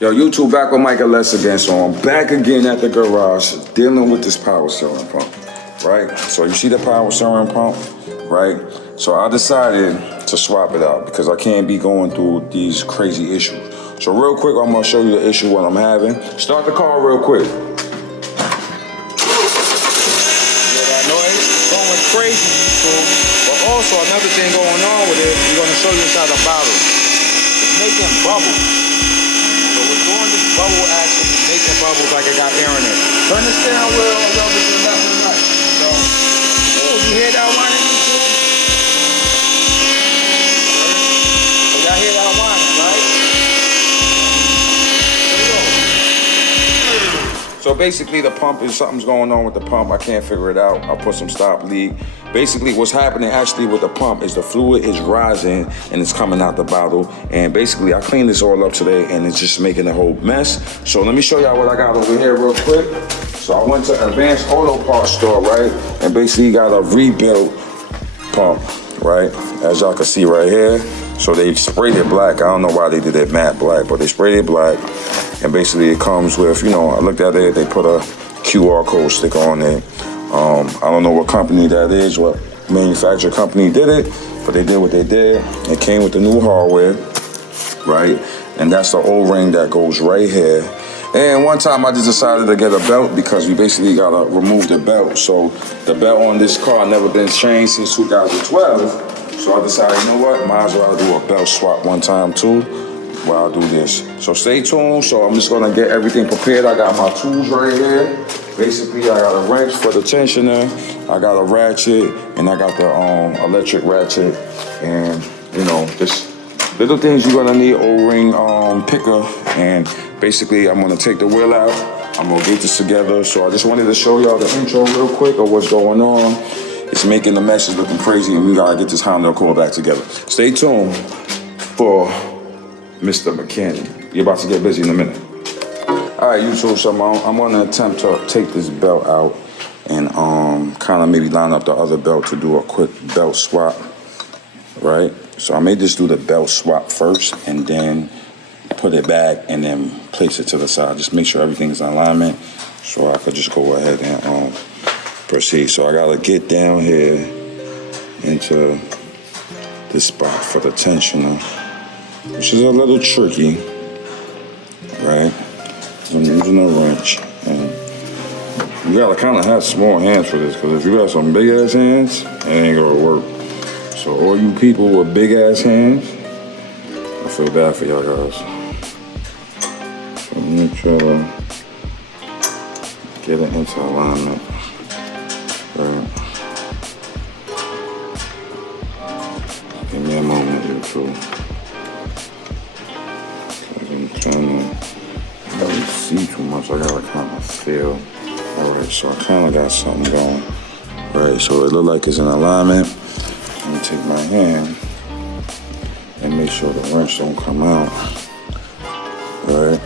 Yo, YouTube, back with Myke LS again. So I'm back again at the garage dealing with this power steering pump, right? So you see the power steering pump, right? So I decided to swap it out because I can't be going through these crazy issues. So real quick, I'm gonna show you the issue what I'm having. Start the car real quick. Hear that noise? Going crazy, YouTube. But also another thing going on with it, we're gonna show you inside the bottle. It's making bubbles. So we're doing this bubble action, making bubbles like it got air in it. Turn the steering wheel a little bit to the left and right. So, oh, you hear that whining, YouTube? So y'all hear that whining, right? So basically the pump is, something's going on with the pump. I can't figure it out. I'll put some stop lead. Basically what's happening actually with the pump is the fluid is rising and it's coming out the bottle. And basically I cleaned this all up today and it's just making a whole mess. So let me show y'all what I got over here real quick. So I went to Advanced Auto Parts store, right? And basically got a rebuilt pump, right? As y'all can see right here. So they sprayed it black. I don't know why they did it matte black, but they sprayed it black. And basically it comes with, you know, I looked at it, they put a QR code sticker on it. I don't know what company that is, what manufacturer company did it, but they did what they did. It came with the new hardware, right? And that's the O-ring that goes right here. And one time I just decided to get a belt because we basically gotta remove the belt. So the belt on this car never been changed since 2012. So I decided, you know what, might as well do a belt swap one time too, while I do this. So stay tuned. So I'm just gonna get everything prepared. I got my tools right here. Basically, I got a wrench for the tensioner, I got a ratchet, and I got the electric ratchet. And, you know, just little things you're gonna need, O-ring picker. And basically, I'm gonna take the wheel out. I'm gonna get this together. So I just wanted to show y'all the intro real quick of what's going on. It's making the message looking crazy, and we gotta get this Honda Accord back together. Stay tuned for Mr. Mechanic. You're about to get busy in a minute. All right, YouTube, so I'm gonna attempt to take this belt out and kind of maybe line up the other belt to do a quick belt swap, right? So I may just do the belt swap first and then put it back and then place it to the side. Just make sure everything is in alignment so I could just go ahead and proceed. So I gotta get down here into this spot for the tensioner, which is a little tricky, right? I'm using a wrench, and you gotta kind of have small hands for this, because if you got some big ass hands, it ain't gonna work. So all you people with big ass hands, I feel bad for y'all guys. So I'm gonna try to get it into alignment. Right. Give me a moment here, too. I'm trying to really see too much. I gotta kind of feel. Alright, so I kind of got something going. Right, so it look like it's in alignment. Let me take my hand and make sure the wrench don't come out. Right.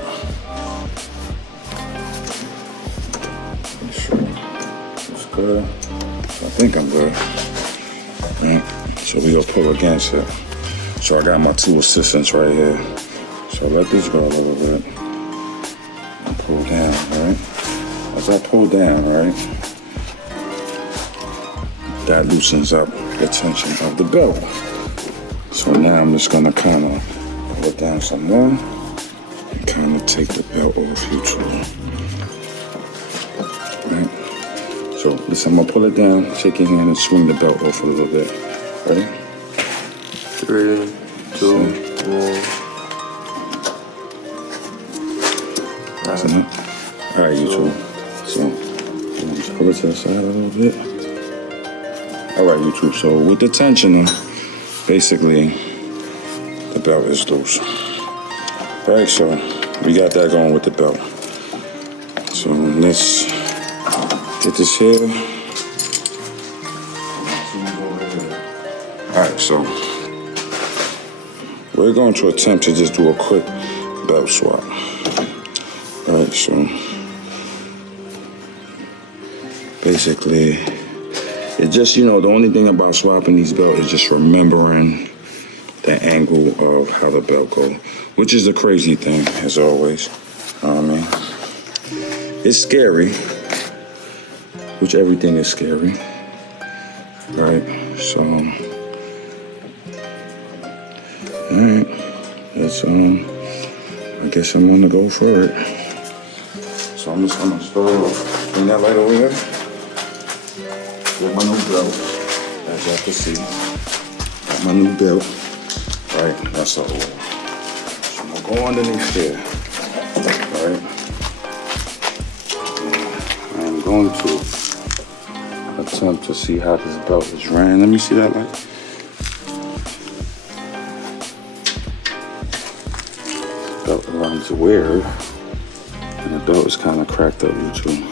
Make sure it's good. I think I'm good. Right. So we gonna pull against it. So I got my two assistants right here. So let this go a little bit. And pull down, right? As I pull down, right, that loosens up the tension of the belt. So now I'm just gonna kind of pull it down some more and kind of take the belt off here too. Right? So listen, I'm gonna pull it down, take your hand and swing the belt off a little bit. Ready? 3, 2, 1. That's it. All right, YouTube. So just pull it to the side a little bit. All right, YouTube. So with the tensioner, basically the belt is loose. All right, so we got that going with the belt. So let's get this here. All right, so we're going to attempt to just do a quick belt swap. All right, so basically, it just, you know, the only thing about swapping these belts is just remembering the the angle of how the belt go, which is a crazy thing, as always. You know what I mean? It's scary, which everything is scary, right? So, alright, that's, I guess I'm gonna go for it. So I'm just gonna start, bring that light over here. Get my new belt, as y'all can see. Got my new belt, right? That's all. So I'm gonna go underneath here, right? And I'm going to attempt to see how this belt is ran. Let me see that light. Belt runs weird, and the belt is kind of cracked up, YouTube.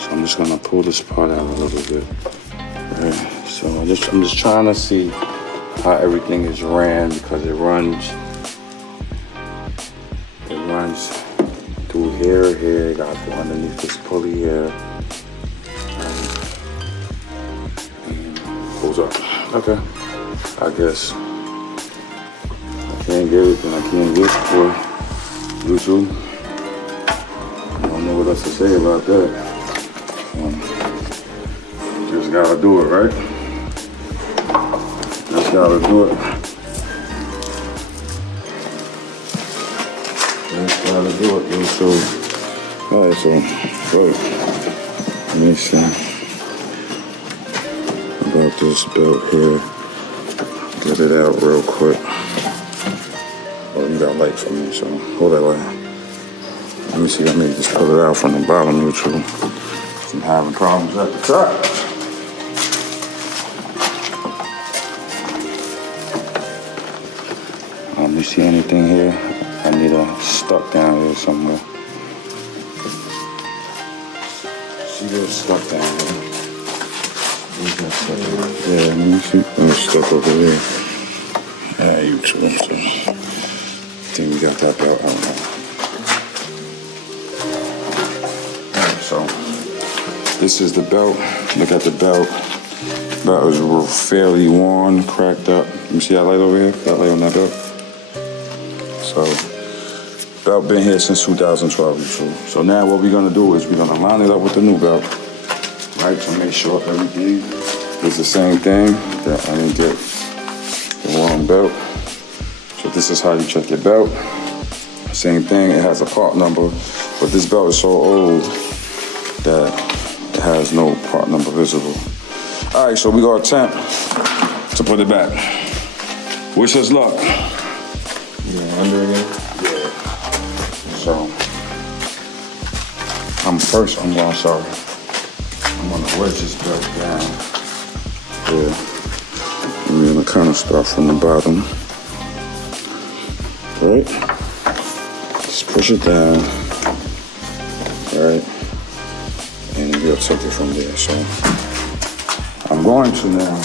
So I'm just gonna pull this part out a little bit. Right. So I'm just trying to see how everything is ran, because it runs through here, got to go underneath this pulley here, right. And goes up. Okay, I guess I can't get it, and I can't get it for YouTube. I don't know what else to say about that. Just gotta do it, right? Just gotta do it. Just gotta do it, yo. So, alright, so, look. Let me see about this belt here. Get it out real quick. Oh, you got light for me, so hold that light. Let me see, let me just pull it out from the bottom, YouTube. I'm having problems at the top. You see anything here? I need a stuck down here somewhere. See where it's stuck down here? Where's that stuck? Yeah, let me see. It's stuck over there. Yeah, YouTube. So, I think we got that belt. I don't know. Alright, so this is the belt. Look at the belt. Belt is fairly worn, cracked up. You see that light over here? That light on that belt? So, belt been here since 2012, YouTube. So now what we're gonna do is we're gonna line it up with the new belt, right? To make sure everything is the same thing, that I didn't get the wrong belt. So this is how you check your belt. Same thing, it has a part number, but this belt is so old that it has no part number visible. All right, so we're gonna attempt to put it back. Wish us luck. Yeah, under again? Yeah. So, I'm gonna wedge this belt down. Yeah. I'm gonna kind of start from the bottom. Right? Just push it down. Right? And we'll take it from there. So, I'm going to now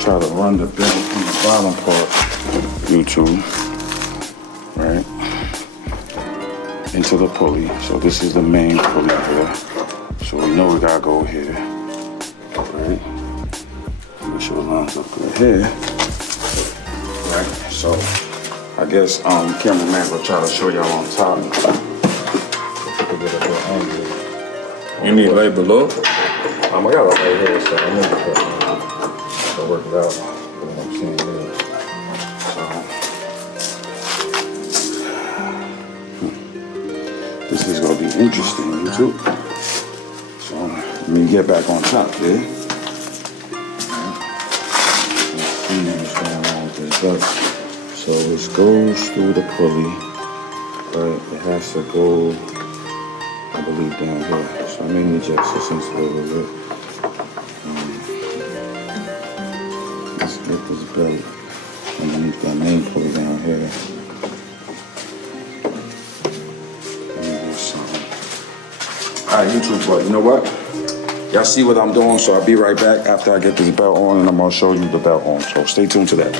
try to run the belt from the bottom part, YouTube. Right, into the pulley. So this is the main pulley here. So we know we gotta go here, right? Make sure it lines up good here, right? So I guess cameraman will try to show y'all on top. You need light below? I got a light here, so I'm gonna work it out. You know what I'm saying here. This is gonna be interesting, YouTube. So let me get back on top there. Let's see what's going on with this belt. So this goes through the pulley, but it has to go, I believe, down here. So I may need to adjust this a little bit. Let's get this belt underneath that main pulley down here. Alright, YouTube, but you know what? Y'all see what I'm doing, so I'll be right back after I get this belt on, and I'm gonna show you the belt on. So stay tuned to that.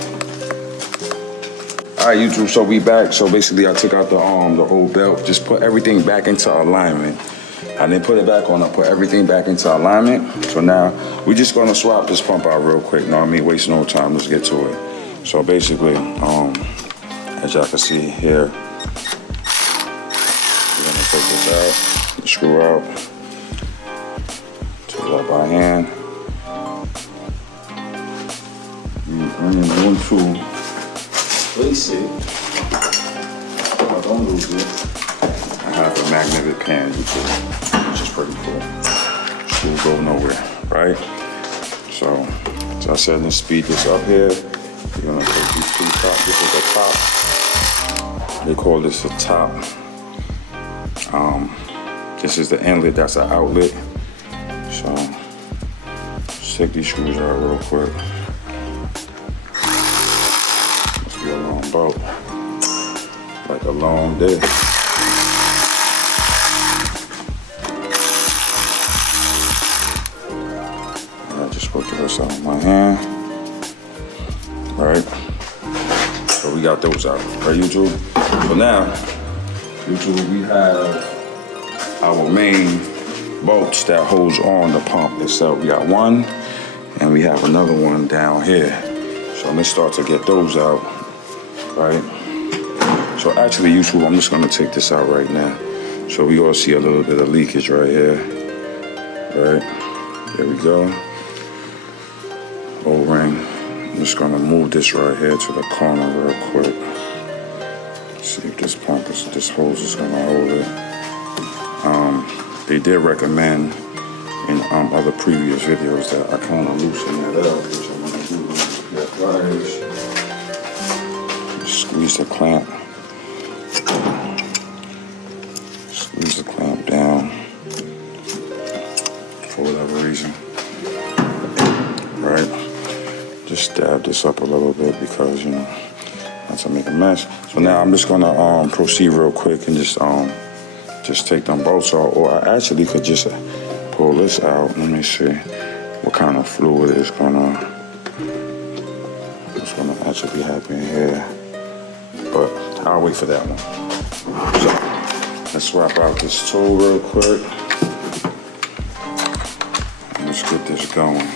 Alright, YouTube, so we back. So basically, I took out the old belt, just put everything back into alignment. I didn't put it back on, I put everything back into alignment. So now, we're just gonna swap this pump out real quick, you know what I mean? Waste no time, let's get to it. So basically, as y'all can see here, we're gonna take this out, the screw out, take it out by hand. And then one tool, place it. I don't lose it. I have a magnetic pan, which is pretty cool. Screw go nowhere, right? So, as I said, let's speed this up here. You're gonna take these two top. This is the top. They call this the top. This is the inlet. That's the outlet. So, let's take these screws out real quick. Must be a long bolt, like a long day. I just put this out of my hand. All right, so we got those out, right, YouTube? So now, YouTube, we have our main bolts that holds on the pump itself. We got one, and we have another one down here. So let's start to get those out, right? So actually, YouTube, I'm just gonna take this out right now. So we all see a little bit of leakage right here, right? There we go. O-ring. I'm just gonna move this right here to the corner real quick. See if this pump is, this hose is gonna hold it. They did recommend in other previous videos that I kind of loosen that up, which I'm gonna do with that pliers. Squeeze the clamp. Squeeze the clamp down for whatever reason, right? Just stab this up a little bit because, you know, not to make a mess. So now I'm just gonna proceed real quick and just take them bolts out, or I actually could just pull this out. Let me see what kind of fluid is gonna actually happen here. But I'll wait for that one. So let's swap out this tool real quick. Let's get this going.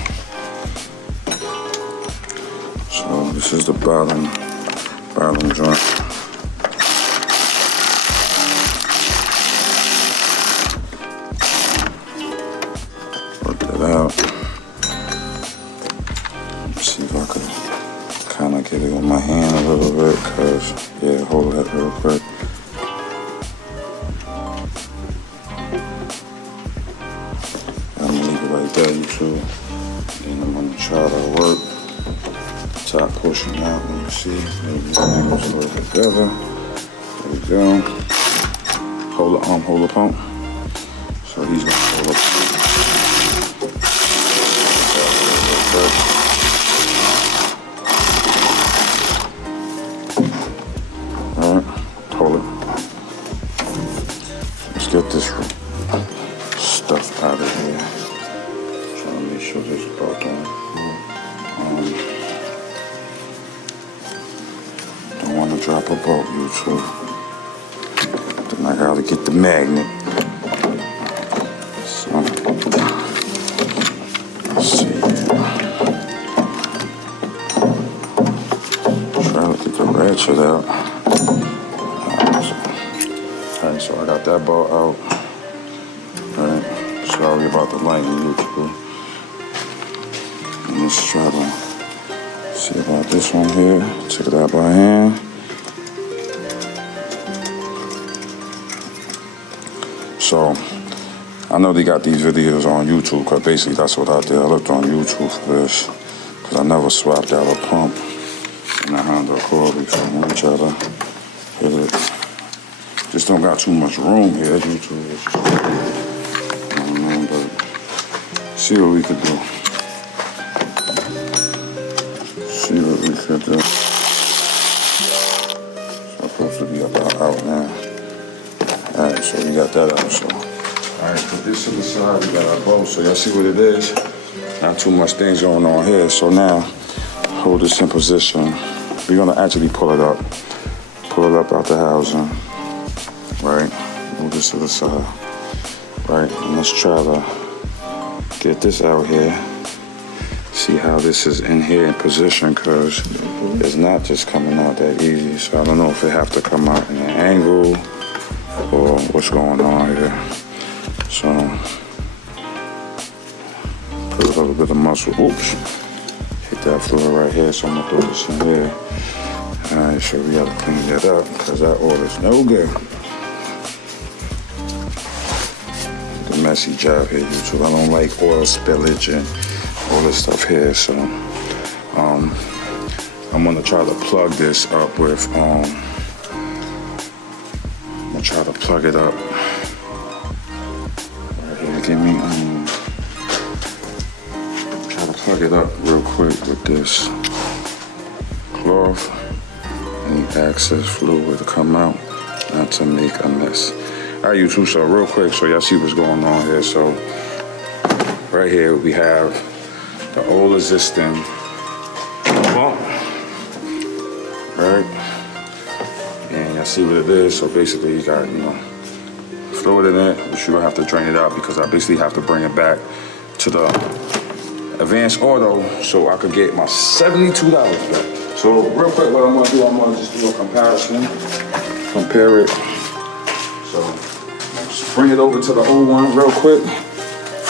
So this is the bottom joint. Work it out. Let's see if I could kind of get it in my hand a little bit, cause yeah, hold that real quick. I'm gonna leave it right there, YouTube. Then I'm gonna try to work top portion out. Let me see. Maybe these angles a little bit together. There we go. Hold the pump. So he's gonna hold the pump. Alright, hold it. Let's get this stuff out of here. Trying to make sure this is about done. Don't want to drop a bolt, YouTube. Then I gotta get the magnet. So, let's see here. Try to get the ratchet out. Alright, so I got that bolt out. Alright, sorry about the lighting, YouTube. And let's try to see about this one here. Take it out by hand. So, I know they got these videos on YouTube, because basically that's what I did. I looked on YouTube for this, because I never swapped out a pump in a Honda Accord before. Let me try to hit it. Just don't got too much room here. YouTube is just, I don't know, but see what we could do. See what we could do. So supposed to be about out now. Alright, so we got that out. So alright, put this to the side. We got our bolt. So y'all see what it is? Not too much things going on here. So now hold this in position. We're gonna actually pull it up. Pull it up out the housing. Right? Move this to the side. Right? And let's try to get this out here. See see how this is in here in position, because it's not just coming out that easy. So I don't know if it have to come out in an angle or what's going on here. So put a little bit of muscle. Oops. Hit that fluid right here. So I'm gonna throw this in here. All right, so we gotta clean that up because that oil is no good. The messy job here, YouTube. I don't like oil spillage and all this stuff here, so I'm gonna try to plug this up with I'm gonna try to plug it up right here. Give me try to plug it up real quick with this cloth. Any excess fluid to come out, not to make a mess. All right, YouTube, so real quick, so y'all see what's going on here. So right here we have the old existing pump, right? And y'all see what it is. So basically you got, fluid in it, but you're gonna have to drain it out because I basically have to bring it back to the advanced auto so I could get my $72 back. So real quick, what I'm gonna do, I'm gonna just do a comparison, compare it. So just bring it over to the old one real quick,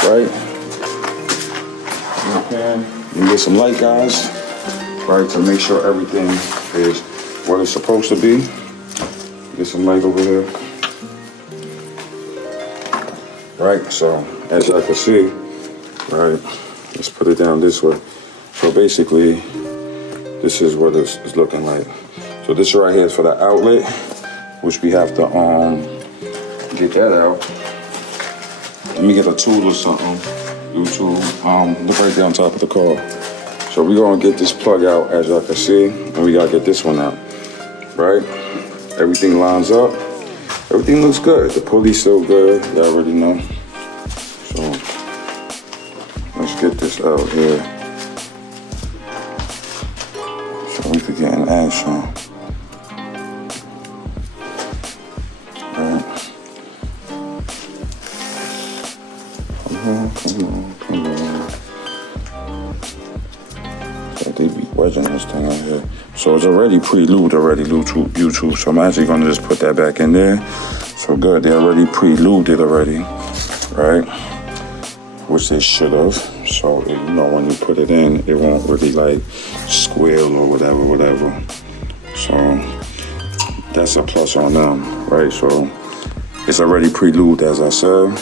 right? You get some light, guys, right, to make sure everything is what it's supposed to be. Get some light over here, right? So as y'all can see, right, let's put it down this way. So basically, this is what it's looking like. So this right here is for the outlet, which we have to get that out. Let me get a tool or something. YouTube, look right there on top of the car. So we're gonna get this plug out, as y'all can see, and we gotta get this one out, right? Everything lines up. Everything looks good. The pulley's still good, y'all already know. So let's get this out here. So we could get in action. Right. Come on. So they be wedging this thing out here. So it's already pre-lubed already, YouTube. So I'm actually gonna just put that back in there. So good, they already pre-lubed it already, right? Which they should have. So, when you put it in, it won't really like squeal or whatever. So that's a plus on them, right? So it's already pre-lubed, as I said.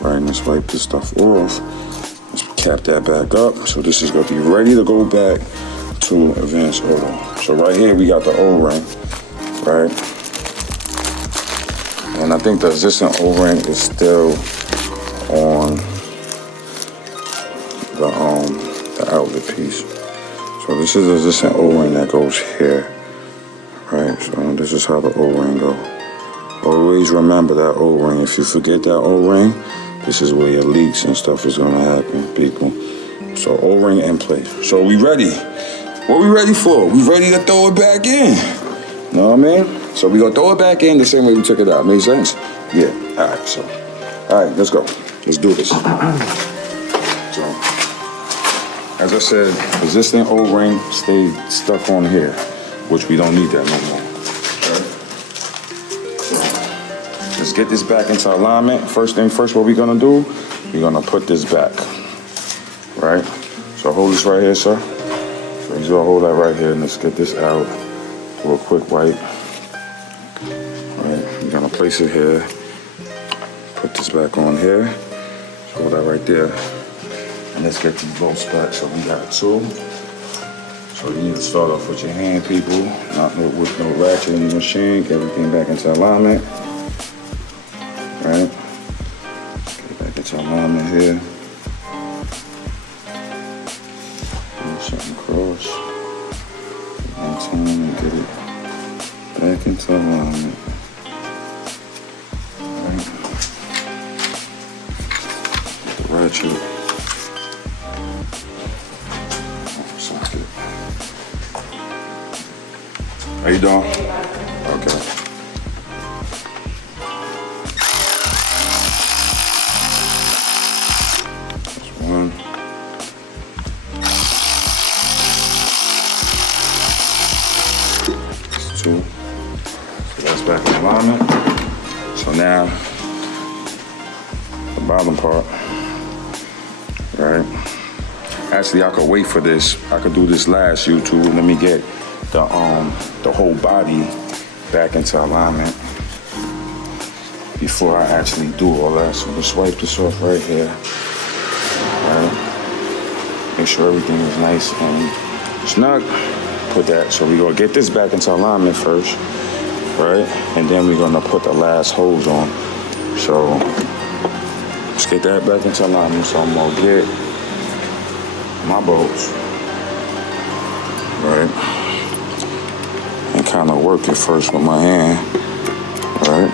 Right, let's wipe this stuff off. Let's cap that back up. So this is gonna be ready to go back to advanced auto. So right here we got the O-ring, right? And I think the existing O-ring is still on the outlet piece. So this is the existing O-ring that goes here, right? So this is how the O-ring go. Always remember that O-ring. If you forget that O-ring, this is where your leaks and stuff is gonna happen, people. So O-ring in place. So we ready. What we ready for? We ready to throw it back in. Know what I mean? So we gonna throw it back in the same way we took it out. Make sense? Yeah. All right, let's go. Let's do this. So, as I said, existing O-ring stayed stuck on here, which we don't need that no more. Let's get this back into alignment. First thing first, what we're gonna do, we're gonna put this back, right? So hold this right here, sir. So you're gonna hold that right here, and let's get this out. Do a quick wipe. Right, we're gonna place it here. Put this back on here. So hold that right there. And let's get these bolts back. So we got two. So you need to start off with your hand, people. Not with no ratchet in the machine. Get everything back into alignment. Right? Get back into alignment here. Do something across. One time and get it back into alignment. Right? Get the ratchet. How you doing? Okay. That's one. now, the bottom part, right? Actually, I could wait for this. I could do this last, YouTube. Let me get the whole body back into alignment before I actually do all that. So let's wipe this off right here, right? Make sure everything is nice and snug. Put that, so we're gonna get this back into alignment first, right? And then we're gonna put the last hose on. So let's get that back into alignment. So I'm gonna get my bolts, right? And kind of work it first with my hand, right?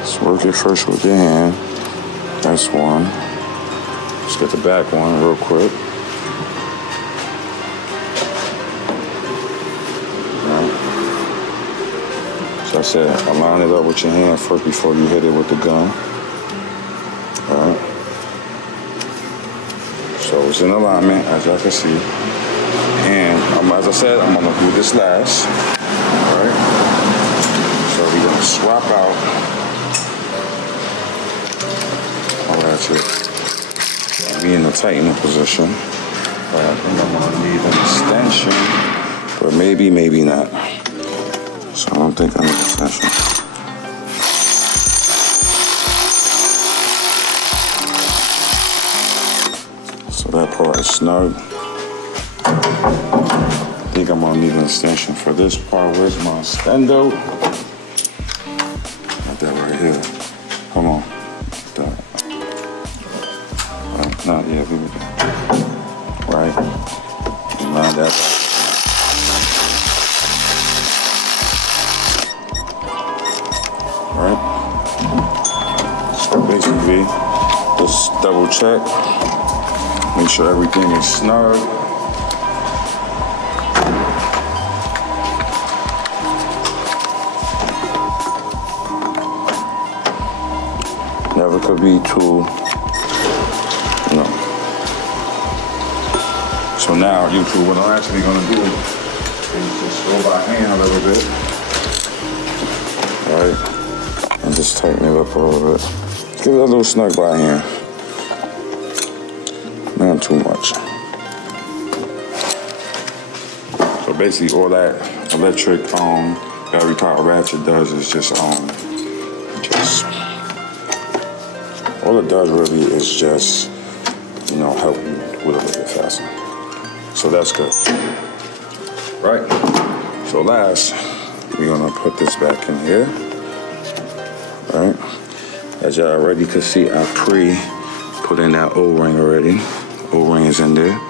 Let's work it first with your hand. That's one. Let's get the back one real quick. So I said, align it up with your hand first before you hit it with the gun. All right. So it's in alignment, as y'all can see. And as I said, I'm gonna do this last. All right. So we're gonna swap out all that shit. Be in the tightening position. But I think I'm gonna need an extension, but maybe not. So I don't think I need an extension. So that part is snug. I think I'm gonna need an extension for this part. Where's my stendo? Got that right here. Come on. Not yet, we would do. Right. Line that. Right. So basically, just double check. Make sure everything is snug. Never could be too. So now, YouTube, what I'm actually gonna do is just go by hand a little bit, right? And just tighten it up a little bit. Give it a little snug by hand. Not too much. So basically all that electric battery power ratchet does is just all it does really is just, help you with a little bit faster. So that's good. Right? So last, we're gonna put this back in here. Right? As y'all already could see, I put in that O-ring already. O-ring is in there.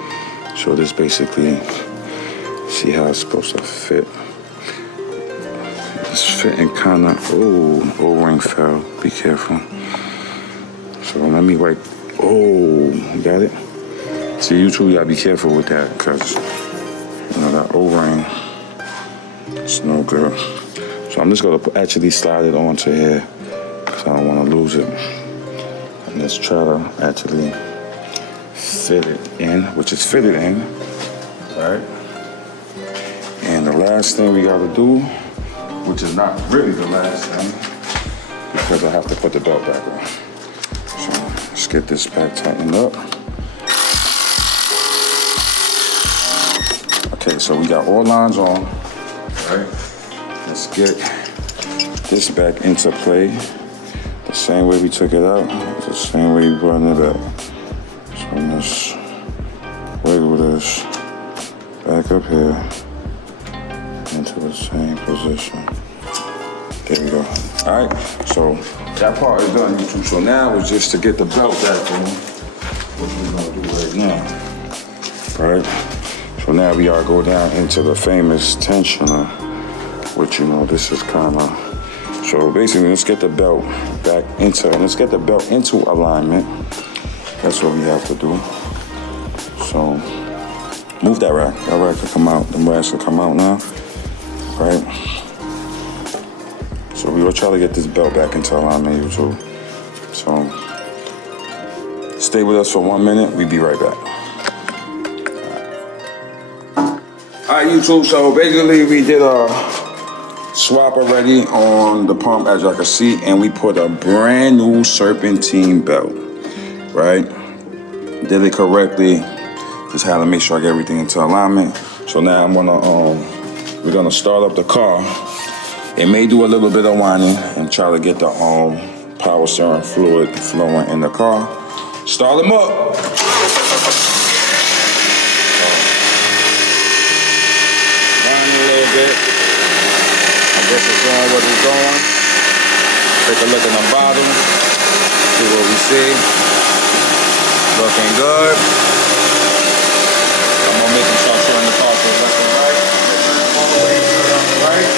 So this basically, see how it's supposed to fit. It's fitting kinda, O-ring fell, be careful. So let me wipe, you got it? See, YouTube, you gotta be careful with that, because, that O-ring, it's no good. So I'm just gonna actually slide it onto here, because I don't wanna lose it. And let's try to actually fit it in, which is fitted in, right? And the last thing we gotta do, which is not really the last thing, because I have to put the belt back on. So let's get this back tightened up. Okay, so we got all lines on, right? Let's get this back into play. The same way we took it out, the same way we brought it up. So let's wiggle this back up here into the same position. There we go. All right, so that part is done, YouTube. So now it's just to get the belt back on, what we're gonna do right now, all right? So now we gotta go down into the famous tensioner, which this is so basically let's get the belt back into alignment. That's what we have to do. So move that rack. That rack can come out. The racks will come out now, right? So we will try to get this belt back into alignment, YouTube. So stay with us for 1 minute. We'll be right back. All right, YouTube, so basically we did a swap already on the pump, as y'all can see, and we put a brand new serpentine belt, right? Did it correctly. Just had to make sure I get everything into alignment. So now we're gonna start up the car. It may do a little bit of whining and try to get the power steering fluid flowing in the car. Start them up. Whining a little bit. I guess it's going what it's going. Take a look at the bottom. See what we see. Looking good. I'm gonna make them start showing the car to the left and right. All the way to the right.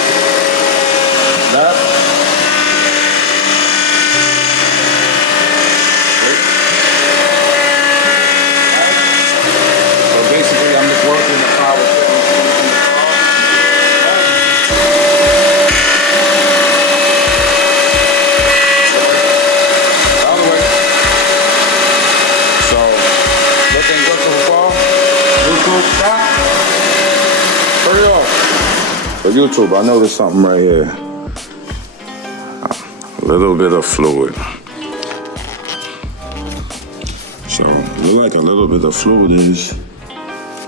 Left. So basically, I'm just working the power steering. All the way. So, looking good so far. YouTube, stop. Hurry up. For YouTube, I noticed something right here. A little bit of fluid. So, it looks like a little bit of fluid is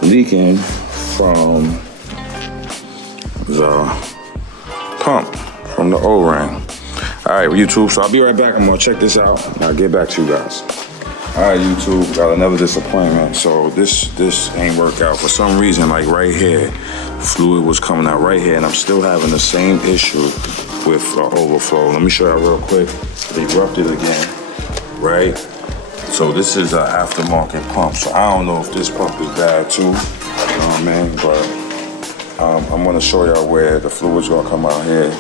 leaking from the pump, from the O-ring. All right, YouTube, so I'll be right back. I'm gonna check this out and I'll get back to you guys. All right, YouTube, got another disappointment. So this ain't work out. For some reason, like right here, fluid was coming out right here, and I'm still having the same issue with overflow. Let me show you real quick. It erupted again, right? So this is an aftermarket pump. So I don't know if this pump is bad too, you know what I mean? But I'm gonna show y'all where the fluid's gonna come out here,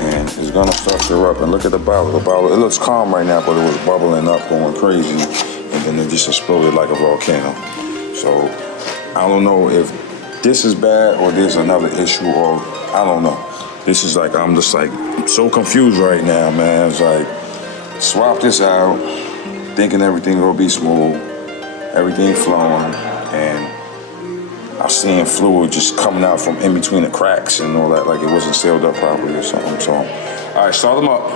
and it's gonna start to erupt. And look at the bottle. The bottle, it looks calm right now, but it was bubbling up, going crazy, and then it just exploded like a volcano. So I don't know if this is bad or there's another issue, or I don't know. This is like, I'm just like so confused right now, man. It's like, swap this out, thinking everything will be smooth, everything flowing, and I'm seeing fluid just coming out from in between the cracks and all that, like it wasn't sealed up properly or something. So, all right, start them up.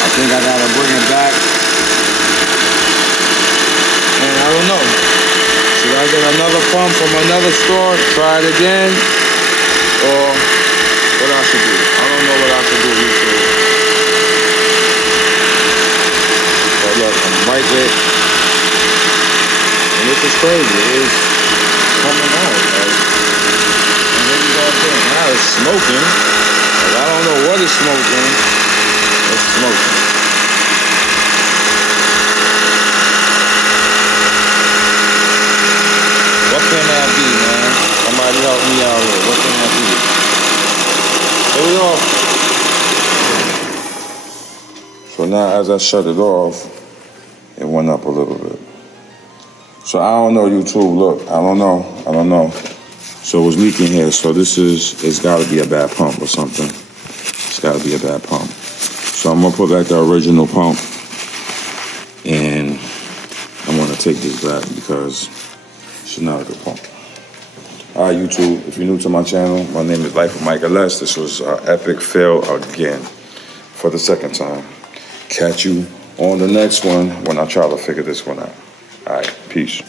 I think I gotta bring it back. And I don't know. Should I get another pump from another store, try it again? Or what I should do? I don't know what I should do, YouTube. But look, I'm right there. And this is crazy. It is coming out. Like, and what you guys doing? Now it's smoking. Like, I don't know what is smoking. It's smoking. What can that be, man? Somebody help me out here. What can that be? Here we go. So now as I shut it off, it went up a little bit. So I don't know, YouTube, look, I don't know. So it's leaking here, so it's gotta be a bad pump or something. It's gotta be a bad pump. So I'm gonna put back the original pump, and I'm gonna take this back because it's not a good pump. All right, YouTube, if you're new to my channel, my name is Life of Myke LS. This was an epic fail again for the second time. Catch you on the next one when I try to figure this one out. All right, peace.